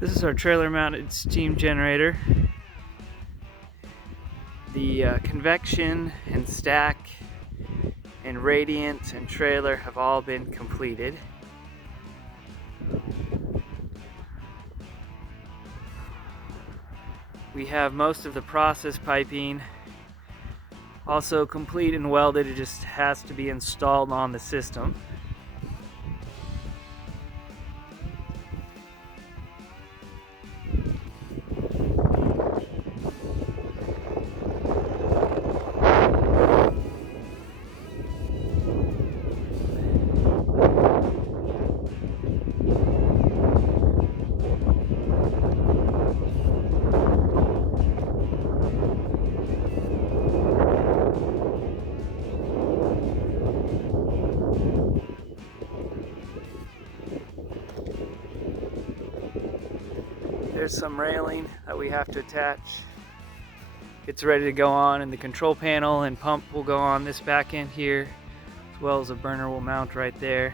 This is our trailer mounted steam generator. The convection and stack and radiant and trailer have all been completed. We have most of the process piping also complete and welded. It just has to be installed on the system. There's some railing that we have to attach. It's ready to go on, and the control panel and pump will go on this back end here, as well as a burner will mount right there.